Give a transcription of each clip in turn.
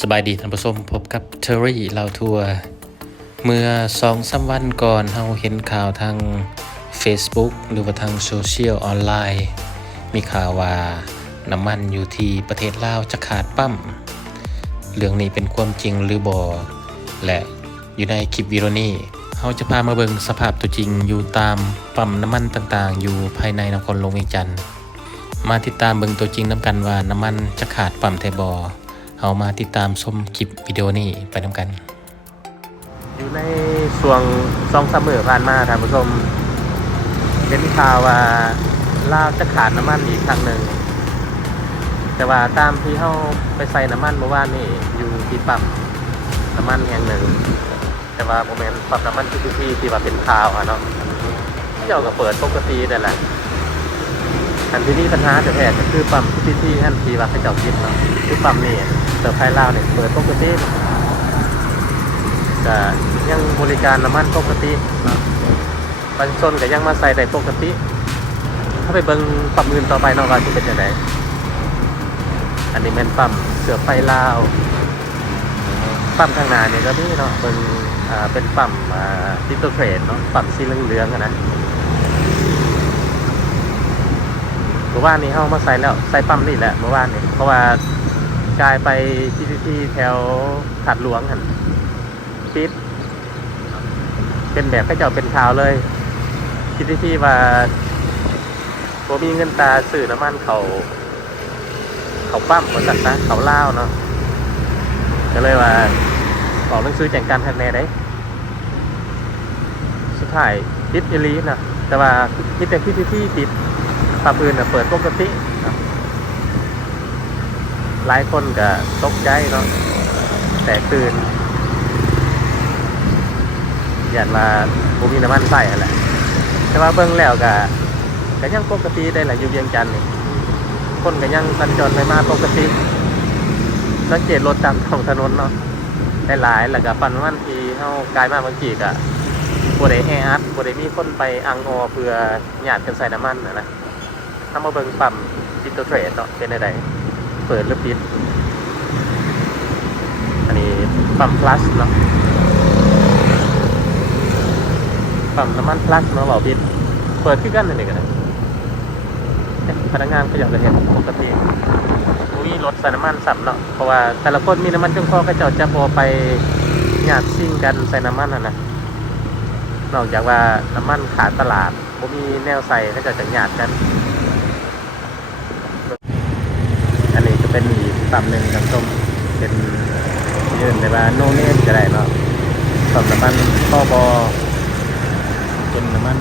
สบายดีท่านผู้ชมพบกับเทอรี่เราทัวร์เมื่อสองสามวันก่อนเราเห็นข่าวทาง Facebook หรือว่าทางโซเชียลออนไลน์ มีข่าวว่าน้ำมันอยู่ที่ประเทศลาวจะขาดปั๊มเรื่องนี้เป็นความจริงหรือบอและอยู่ในคลิปวิดีโอนี้เราจะพามาเบิงสภาพตัวจริงอยู่ตามปั๊มน้ำมันต่างๆ อยู่ภายในนครหลวงเวียงจันทน์มาติดตามเบิงตัวจริงน้ำกันว่าน้ำมันจะขาดปั๊มไทบอ เอามาติดตามชมคลิปวิดีโอนี้ไปน้ำกัน อยู่ในช่วงสองสมอผ่านมาท่านผู้ชมเห็นข่าวว่าลาวจะขาดน้ำมันอีกครั้งหนึ่ง แต่ว่าตามที่เขาไปใส่น้ำมันเมื่อวานนี่อยู่ที่ปั๊มน้ำมันแห่งหนึ่ง แต่ว่าโมเมนต์ปั๊มน้ำมันที่ที่ที่ว่าเป็นข่าวอะเนาะที่เจ้าก็เปิดปกตินั่นแหละอันที่นี่ปัญหาแต่แท้ก็คือปั๊มที่ที่ท่านทีว่าให้เจ้าคิดเนาะคือปั๊มนี่ เติร์ไฟลาวเนี่ยเปิดปกติจะยังบริการน้ำมันปกตินะบางชนก็ยังมาใส่ได้ปกติ ถ้าไปเบิ่งปั๊มอื่นต่อไปเนาะว่าจะเป็นยังไงอันนี้แม่นปั๊มเสือไฟลาวปั๊มข้างหน้าเนี่ยก็มีเนาะเป็นอ่าเป็นปั๊มอ่าติโตเทรดเนาะปั๊มสีเหลืองๆอะนะเมื่อวานนี้เข้ามาใส่แล้วใส่ปั๊มนี่แหละเมื่อวานนี้เพราะว่า กายไปที่ที่แถวขัดหลวงหันปิดเป็นแบบให้เจ้าเป็นข่าวเลยที่ที่ว่าผมมีเงินตาสื่อน้ำมันเขา เขาปั้มบริษัทนะเขาเล่าเนาะก็เลยว่าออกหนังสือแจ้งการทางแน่ได้สุดท้ายปิดอีลีนะแต่ว่ามีแต่ที่ที่ที่ปิดปั๊มอื่นเปิดปกติ หลายคนก็ตกใจเนาะแต่ตื่นยันมาผมมีน้ำมันใส่แหละแต่ว่าเบิ่งแล้วก็ก็ยังปกติได้แหละอยู่เวียงจันทน์นี่คนก็ยังสัญจรไปมาปกติ สังเกตรถตามท้องถนนเนาะหลายแล้วก็ปันน้ำมันที่เฮากายมาเมื่อกี้ก็บ่ได้แออัดบ่ได้มีคนไปอังออเพื่อหยาดกันใส่น้ำมันนะนะถ้ามาเบิ่งปั๊มดิจิตอลเทรดเนาะเป็นอะได เปิดหรือปิด อันนี้ปั๊ม plus เนาะปั๊มน้ำมัน plus เนาะบอกปิด เปิดขึ้นกันเลยกันนะเอ๊ะพนักงานก็อยากจะเห็นปกติมีรถใส่น้ำมันสับเนาะ เพราะว่าแต่ละคนมีน้ำมันจังพอก็จ้าจะพอไปหยาดซิ่งกันใส่น้ำมันนะนะนอกจากว่าน้ำมันขาดตลาดผมมีแนวใส่ก็จะจะหยาดกัน อันนี้จะ เป็นอีกต่ำหนึ่งน้ำส้มเป็นยืนแต่ว่าโนเนมก็ได้เนาะส่วนน้ำมันข้อบอเป็นน้ำมัน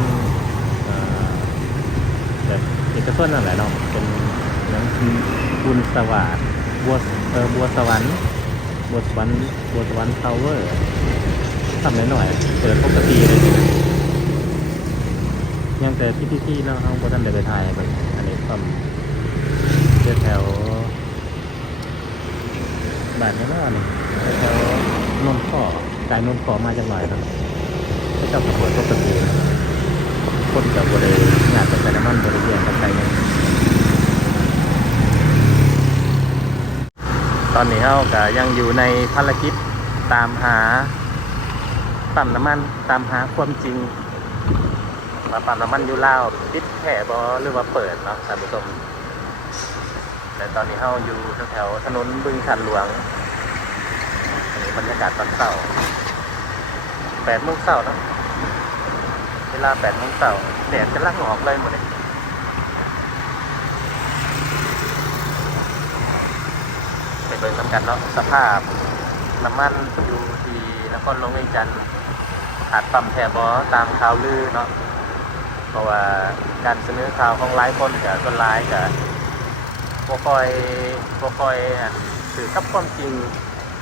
แบบเอกชนนั่นแหละเนาะเป็นน้ำบุญสวัสดบัวเออบัวสวรรค์บัวสวรรค์บัวสวรรค์ทาวเวอร์ทำหน่อยๆเปิดปกติเลยยังแต่ที่ที่เนาะเขาบทันได้ไปถ่ายไปอันนี้ต้มแถว บานนี้แล้วนี่แถวนนท์ข้อจากนนท์ข้อมาจังหน่อยครับก็จะขับรถปกติคนกับบริงานกับใส่น้ำมันบริเวณกับใครเนี่ยตอนนี้เขาก็ยังอยู่ในภารกิจตามหาปั๊มน้ำมันตามหาความจริงว่าปั๊มน้ำมันอยู่ลาวติดแค่บอหรือว่าเปิดเนาะท่านผู้ชม แต่ตอนนี้เราอยู่แถวถนนบึงขันหลวงอันนี้บรรยากาศตอนเสาร์แปดโมงเสาร์เนะเวลาแปดโมงเสาร์แดดจะลั่งออกเลยหมดเลยไปเบิ่งน้ำกันเนาะสภาพน้ำมันอยู่ที่นครหลวงเวียงจันทร์ขาดปั๊มแทบอตามข่าวลือเนาะเพราะว่าการเสนอข่าวของหลายคนกับคนร้ายกับ บ่คอยบ่คอยถือกับความจริง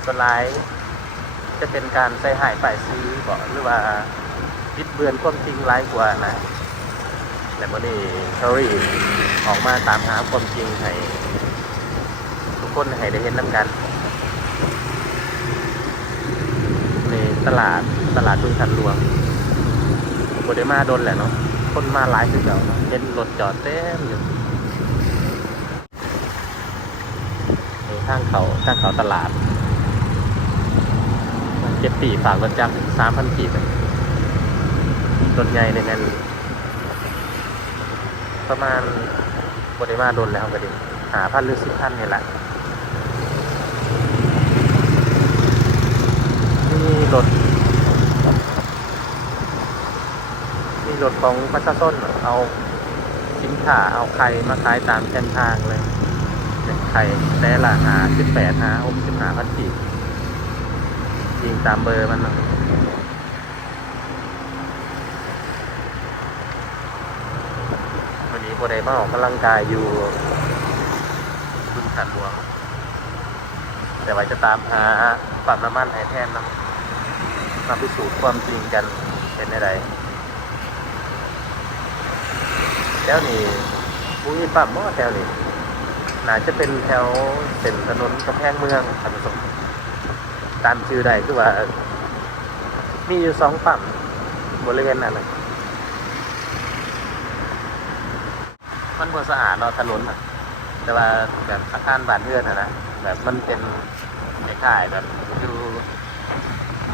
ส่วนหลาย จะเป็นการใส่หายฝ่ายซื้อบ่หรือว่าบิดเบือนความจริงร้ายกว่านะแต่วันนี้เทอรี่ออกมาตามหาความจริงให้ทุกคนให้ได้เห็นน้ำกันในตลาดตลาดดุงทันหลวงโบเดมาโดนแหละเนาะคนมาหลายคือเก่าเนาะเห็นรถจอดเต็มอยู่ นี่ข้าง เขาข้างเขาตลาดเจ็ดปีฝากรถจักรสามพันกีบอะรถใหญ่เนี่ยนั่นประมาณบริมาโดนแล้วก็ดีหาพันหรือสิบพันนี่แหละมีรถมีรถของประชาชนเอาสินค้าเอาไข่มาขายตามเส้นทางเลย เป็นไข่แต่ละหาสิบแปดหาหกสิบหาพันกีบยิงตามเบอร์มันนะวันนี้โบได้มาออกกำลังกายอยู่คุณขันหลวง แต่ว่าจะตามหาปั๊มน้ำมันให้แทนนะมาพิสูจน์ความจริงกันเป็นอะไรแถวนี้มุ้ยปั๊มมอแถวนี้ หนาจะเป็นแถวเส้นถนนกำแพงเมืองท่านผู้ชมตามชื่อใดคือว่า มีอยู่สองปั๊มบริเวณนั้นมันบ่สะอาดเนาะถนนน่ะ แต่ว่าแบบอาคารบ้านเรือนนะนะแบบมันเป็นคล้ายแบบอยู่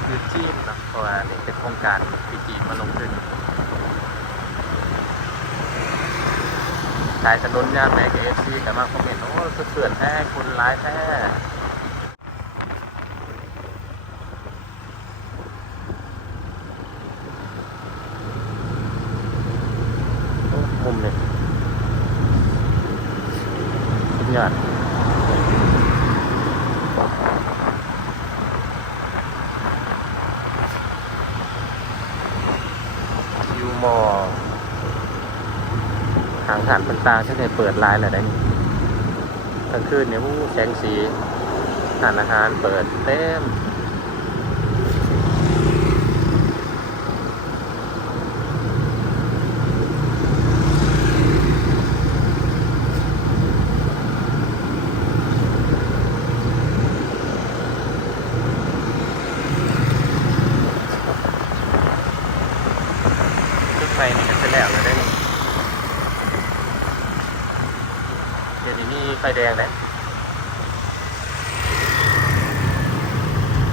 อยู่จีนนะเพราะว่านี่เป็นโครงการที่จีนมาลงทุน สายถนนยามแม่เอฟซีแต่มาคอมเมนต์โอ้สุดเสือนแท้คุณร้ายแท้โอ้มุมเนี่ยสุดยอด ยูมอ ตาฉันต่างๆที่ได้เปิดไลน์แหละได้นี่กลางคืนเนี่ยวู้แสงสีทานอาหารเปิดเต็มขึ้นไปนี่ก็จะแล้วแล้วได้นี่เดี๋ยวนี้มีไฟ แดงแล้ว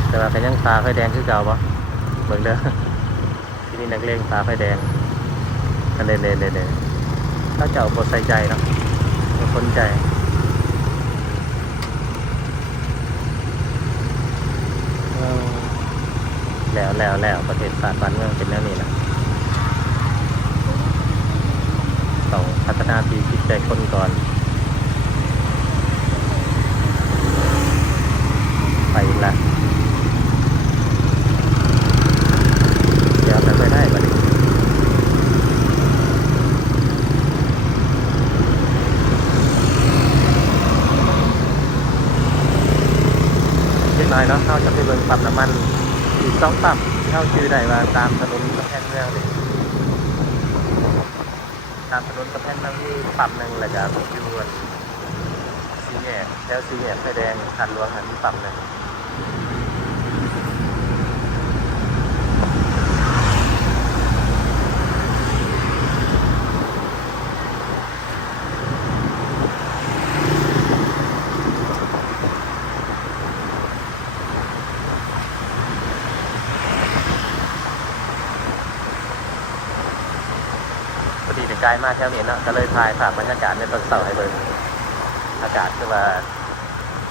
แต่ว่าก็ยังตาไฟแดงคือเก่าปะเบิ่งเด้อที่นี่นักเลงตาไฟแดงอันเด่นเด่นเด่นถ้าเจ้าบทใส่ใจเนาะบ่สนใจเออแล้วแล้วแล้วประเทศศาสตร์บ้านเมืองเป็นแนวนี้นะต้องพัฒนาทีจิตใจคนก่อน ไปละเดี๋ยวไปได้บัดนี้เล็กน้อยเนาะเข้าจะไปเบิ่งปั๊มน้ำมันอีกสองปั๊มเข้าชื่อได้ว่าตามถนนกำแพงเมืองเลยตามถนนกำแพงเมืองนี่ปั๊มหนึ่งแหล้วก็อยู่บนสีแยกแถวสีแยกไฟแดงทันหลวงหันปั๊มหนึ่ง พอดีเด็กกายมากแถวนี้เนาะก็เลยถ่ายภาพบรรยากาศในตอนเสาร์ให้เบิ่งอากาศคือว่า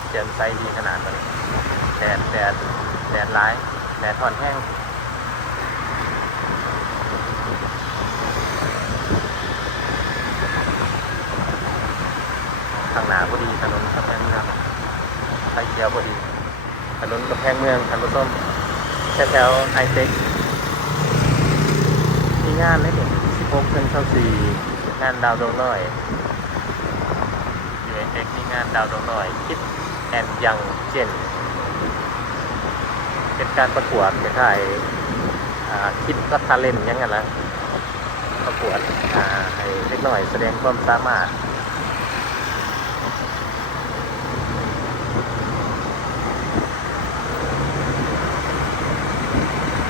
เจิมไซดีขนาดนี้แดดแดดแดดร้ายแดดท่อนแห้งทางหนาพอดีถนนกำแพงเมืองไฟเขียวพอดีถนนกำแพงเมืองถนนส้มแถวไอเซ็กมีงานเลยเย16เป็นเข้าสี่งานดาวดวงน้อยอยู่อเซ็กมีงานดาวดวงน้อย คิดแอนยังเจนเป็นการประกวดคล้ายๆคิดก็ทาเล่นยังไงล่ะประกวดให้เล็กน้อยแสดงความสามารถ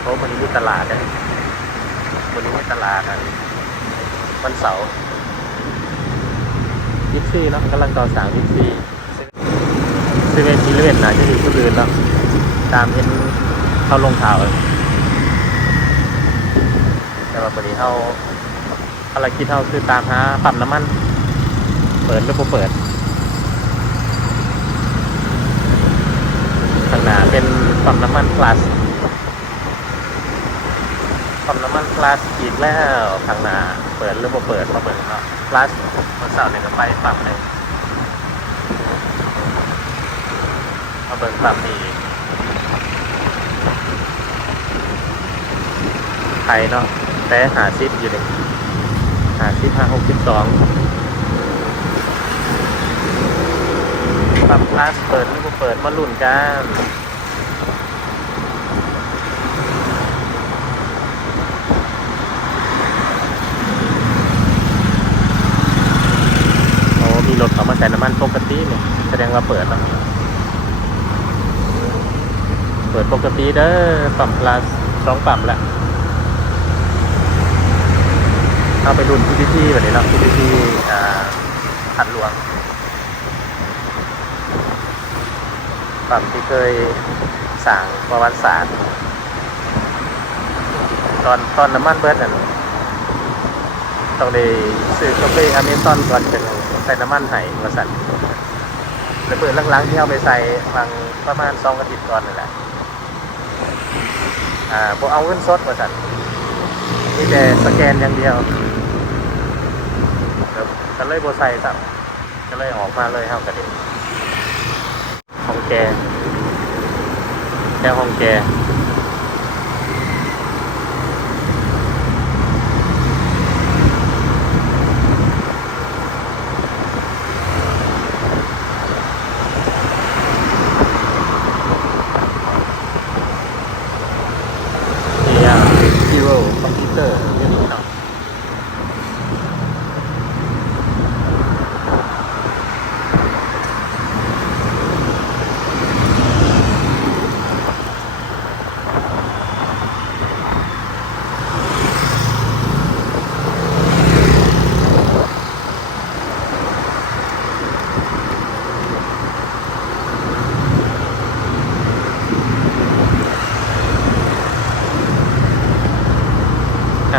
เพราะวันนี้อยู่ตลาดนะวันนี้ว่ตลาดนะ วันเสาร์ยิปซี่เนาะกำลังต่อสามยิปซี่ซีเวนซีเวนนะจะอยู่คนอื่นเนาะตามเห็นเข้าลงข่าวเลยแต่ว่าวันนี้เข้าภารกิจเข้าคือตามหาปั๊มน้ำมัน เปิดหรือบ่เปิดข้างหน้าเป็นปั๊มน้ำมันพลัส ปั๊มน้ำมันพลัสอีกแล้วข้างหนาเปิดหรือบ่เปิดมาเปิดเนาะพลัสวันเสาร์เนี่ยก็ไปปั๊มเลยมาเปิดปั๊มนี่ไทยเนาะแต่หาซิปอยู่เลยหาซิปห้าหกสิบสองปั๊มพลัสเปิดหรือบ่เปิดมาลุ้นกัน โอ้ มีรถเขามาใส่น้ำมันปกติเนี่ยแสดงว่าเปิดแล้วเปิดปกติเด้อปั๊มพลัสสองปั๊มแล้วเอาไปรุ่นที่ที่แบบนี้เนาะที่ที่อ่าหัดหลวงปั๊มที่เคยสั่งประวัติศาสตร์ตอนตอนน้ำมันเบิร์ดนั่นต้องได้ซื้อกาแฟอเมซอนก่อนเป็น ใส่น้ำมันไห้มาสั่นแล้วเปิดหลังๆที่เอาไปใส่บางประมาณสองอาทิตย์ก่อนนั่นแหละอ่าพวกเอาเงินสดมาสั่นนี่แต่สแกนอย่างเดียวก็เลยโบใส่สับก็เลยออกมาเลยเท่ากันเองห้องแกแค่ห้องแก นี่อะ Hero Computer เรื่องนี้เนาะ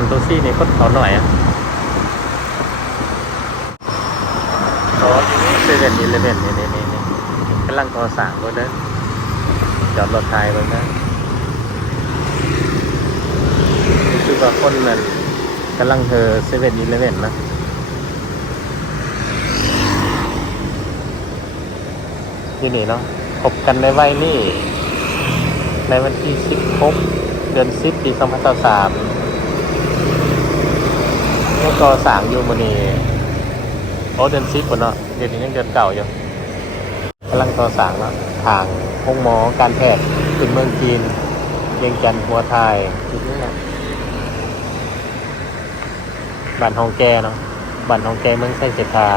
อันตัวซี่นี่ก็เขาหน่อยอะโอ้ยนี่เซเว่นอีเลเว่นนี่นี่นี่นี่กำลังก่อสร้างรถเด้อจอดรถไทยรถเด้อคือว่าคนนั่นกำลังเธอเซเว่นอีเลเว่นนะที่นี่เนาะพบกันในวัยนี่ ในวันที่ 16 เดือน 10 ปี 2023 แล้วก็สร้างอยู่มื้อนี้โอ้เดือน10พุ่นเนาะเดือนนี้ยังเดือนเก่าอยู่กำลังก่อสร้างเนาะทางห้องหมอการแพทย์ขึ้นเมืองจีนเวียงจันทน์หัวไทยจุดนี้แหละบ้านฮองแกเนาะบ้านฮองแกเมืองไส้เศรษฐา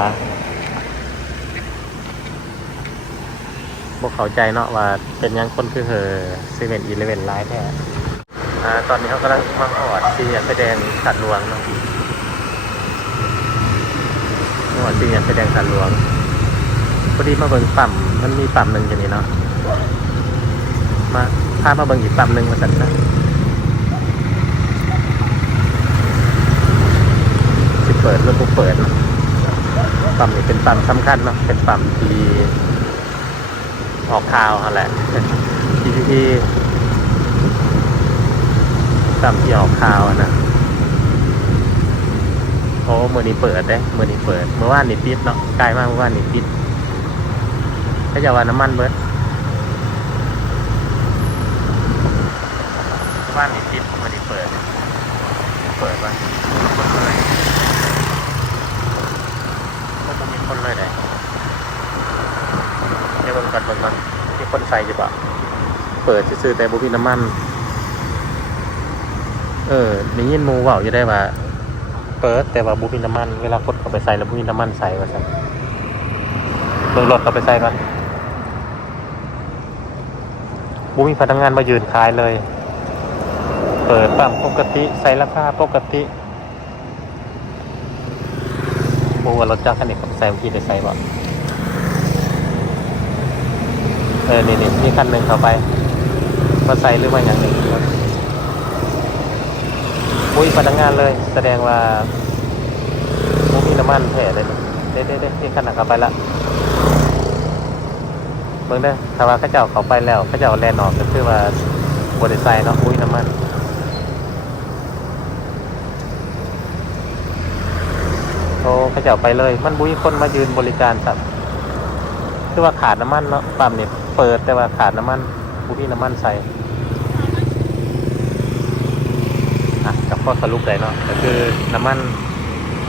บกเข้าใจเนาะว่าเป็นยังคนคือเฮอเซเว่นอีเลเวนไลฟ์แท้ตอนนี้เขากำลังมาหอดซีอยากแสดงสัตว์ลวงเนาะ มาหอดซีอยากแสดงสัตว์หลวงพอดีมาเบิ่งปั๊มมันมีปั๊มหนึ่งอย่างนี้เนาะมาพามาเบิ่งอีกปั๊มหนึ่งมาสั่นนะสิเปิดหรือบ่เปิดนะปั๊มนี้เป็นปั๊มสำคัญเนาะเป็นปั๊มที่ออกข่าวนั่นแหละ ที่ที่ที่มที่ออกข่าวนะ อ้เมื่อนี้เปิดเด้เมื่อนี้เปิด เมื่อวานนี่ปิดเนาะใกล้มากเมื่อวานนี่ปิดถ้าจะว่าน้ำมันเบิดเมื่อวานนี่ปิดเมื่อนี้เปิด เปิดวะคนเลยก็คงมีคนเลยได้เดี๋ยวเบิ่งก่อนเบิ่งก่อนมีคนใส่อยู่ปะเปิดซื้อแต่บุพีน้ำมัน เออได้ยินมูว่าอยู่ได้ว่า เปิดแต่ว่าบุพีน้ำมัน เวลาคนเขาไปใส่แล้วบุพีน้ำมันใส่ว่าซั่นเบิ่งรถเขาไปใส่ก่อนบุมีพนักงานมายืนขายเลย เปิดปั๊มปกติใส่ราคาปกติบูว่ารถจักรคันนี้เขาใส่บางทีได้ใส่บ่เออนี่นี่นี่คันหนึ่งเข้าไปมาใส่หรือว่าอย่างหนึ่ง อุ้ยพนักงานเลย แสดงว่ามุมีน้ำมันแผ่เลยเด้เด้เด้ที่ขนาดเข้าไปละเบิ่งเด้อถ้าว่าเข้าเจ้าเขาไปแล้วข้าเจ้าแลนออกก็คือว่าบริไซเนาะอุ้ยน้ำมันโอ้ข้าเจ้าไปเลย มันบุ้ยคนมายืนบริการสับคือว่าขาดน้ำมันเนาะปั๊มเนี่ยเปิดแต่ว่าขาดน้ำมันบุ้ยน้ำมันใส่ อะ กับข้อสรุปเลยเนาะก็คือน้ำมัน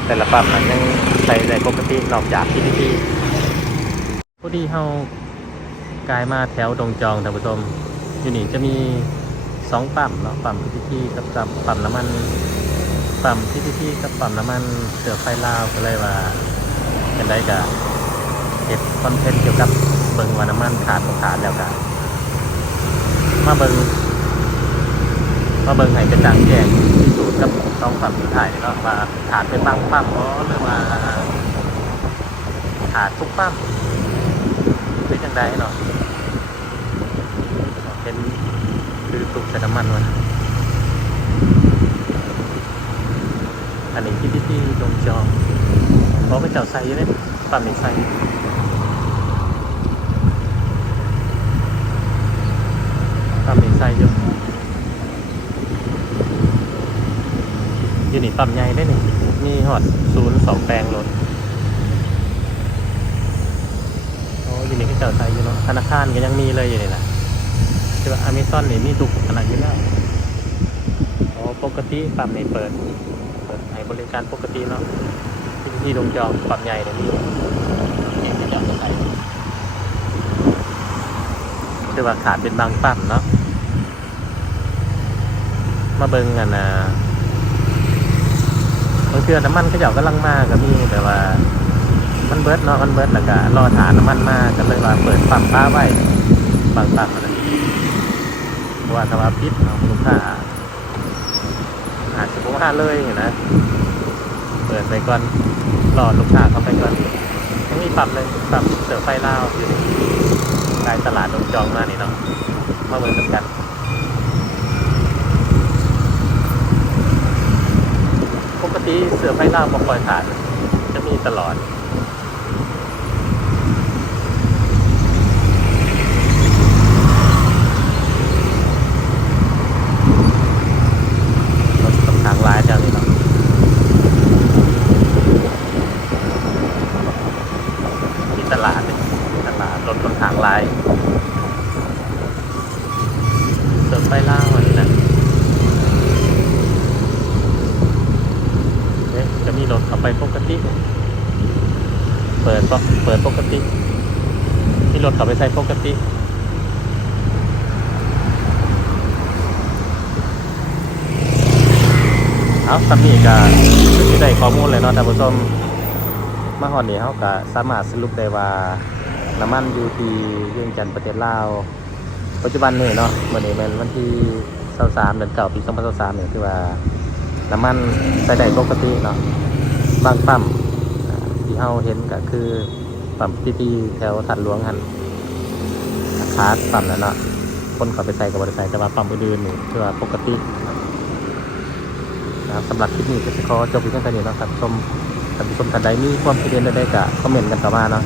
แต่ละปั๊มนั้นยังใส่ได้ปกตินอกจากที่ที่พอดีเฮากลายมาแถวดงจองท่านผู้ชมอยู่นี่จะมีสองปั๊มเนาะปั๊มที่ที่กับกับปั๊มน้ำมันปั๊มที่ที่กับปั๊มน้ำมันเสือไฟลาวก็เลยว่าเป็นได้กับเก็บคอนเทนต์เกี่ยวกับเบิ่งว่าน้ำมันขาดขาดแล้วกันมาเบิ่งมาเบิ่งให้เป็นดังแจ้ง กับต้องความสุดท้ายเนาะว่าขาดเป็นบางปั๊มบ่หรือว่าขาดทุกปั๊มเป็นจังไดเนาะเป็นคือตุกใส่น้ำมันวะอันนี้ที่ที่ที่ดงจองเพราะไปเจ้าใส่เนี่ยปั๊มนี้ใส่ปั๊มนี้ใส่อยู่อ ยู่นี่ปั๊มใหญ่ได้หนึ่งมีหอดศูนย์สองแปลงรถโอ้อยู่นี่ก็เจ้าไทยอยู่เนาะธนาคารก็ยังมีเลยอยู่นี่แหละคือว่าอเมซอนนี่มีทุกขนาดอยู่แล้วโอ้ปกติปั๊มนี่เปิดเปิดให้บริการปกติเนาะที่ที่ดงจองปั๊มใหญ่เนี่ยมีเองก็เจ้าไทยคือว่าขาดเป็นบางปั๊มเนาะมาเบิ่งกันนะ บางเทื่อน้ำมันก็เจ้ากำลังมากก็มีแต่ว่า มันเบิดเนาะมันเบิดแล้วก็รอฐานน้ำมันมากก็เลยว่าเปิดปั๊มป้าไว้บางปั๊มอะไรเพราะว่าถ้าว่าปิดเนาะลูกค้าอาจจะบ่มาเลยนะเปิดไปก่อนรอลูกค้าเข้าไปก่อนยังมีปั๊มเลยปั๊มเสือไฟลาวอยู่ในกลายตลาดดงจองมานี่เนาะมาเบิ่งกัน ปกติเสือไฟล่ามาคอยขาดจะมีตลอด รถกับทางร้ายจังเลยเนาะมีตลาดเนี่ยตลาดรถบนทางลายเสือไฟล่างวันนี้นะ เอ๊ะจะมีรถเข้าไปปกติ เปิดปะเปิดปกติ มีรถเข้าไปใส่ปกติเอาสามีก็คือได้ข้อมูลเลยเนาะท่านผู้ชมมาฮอดนี้เขาก็สามารถสรุปได้ว่าน้ำมันอยู่ที่เวียงจันทน์ประเทศลาวปัจจุบันนี่เนาะเมื่อนี้มันวันที่23เดือนเก่าปี2023เนี่ยคือว่าน้ำมันใส่ได้ปกติเนาะบางปั๊มอ่าที่เฮาเห็นก็คือปั๊มที่ที่แถวทันหลวงหัน คาร์ดปั๊มนั้นเนาะคนขับไปใส่กับบริษัทแต่ว่าปั๊มอื่นๆนี่คือว่าปกตินะครับสำหรับคลิปนี้ก็จะขอจบเพียงเท่านี้นะครับชมท่านผู้ชมท่านใดมีความคิดเห็นใดๆก็คอมเมนต์กันต่อมาเนาะ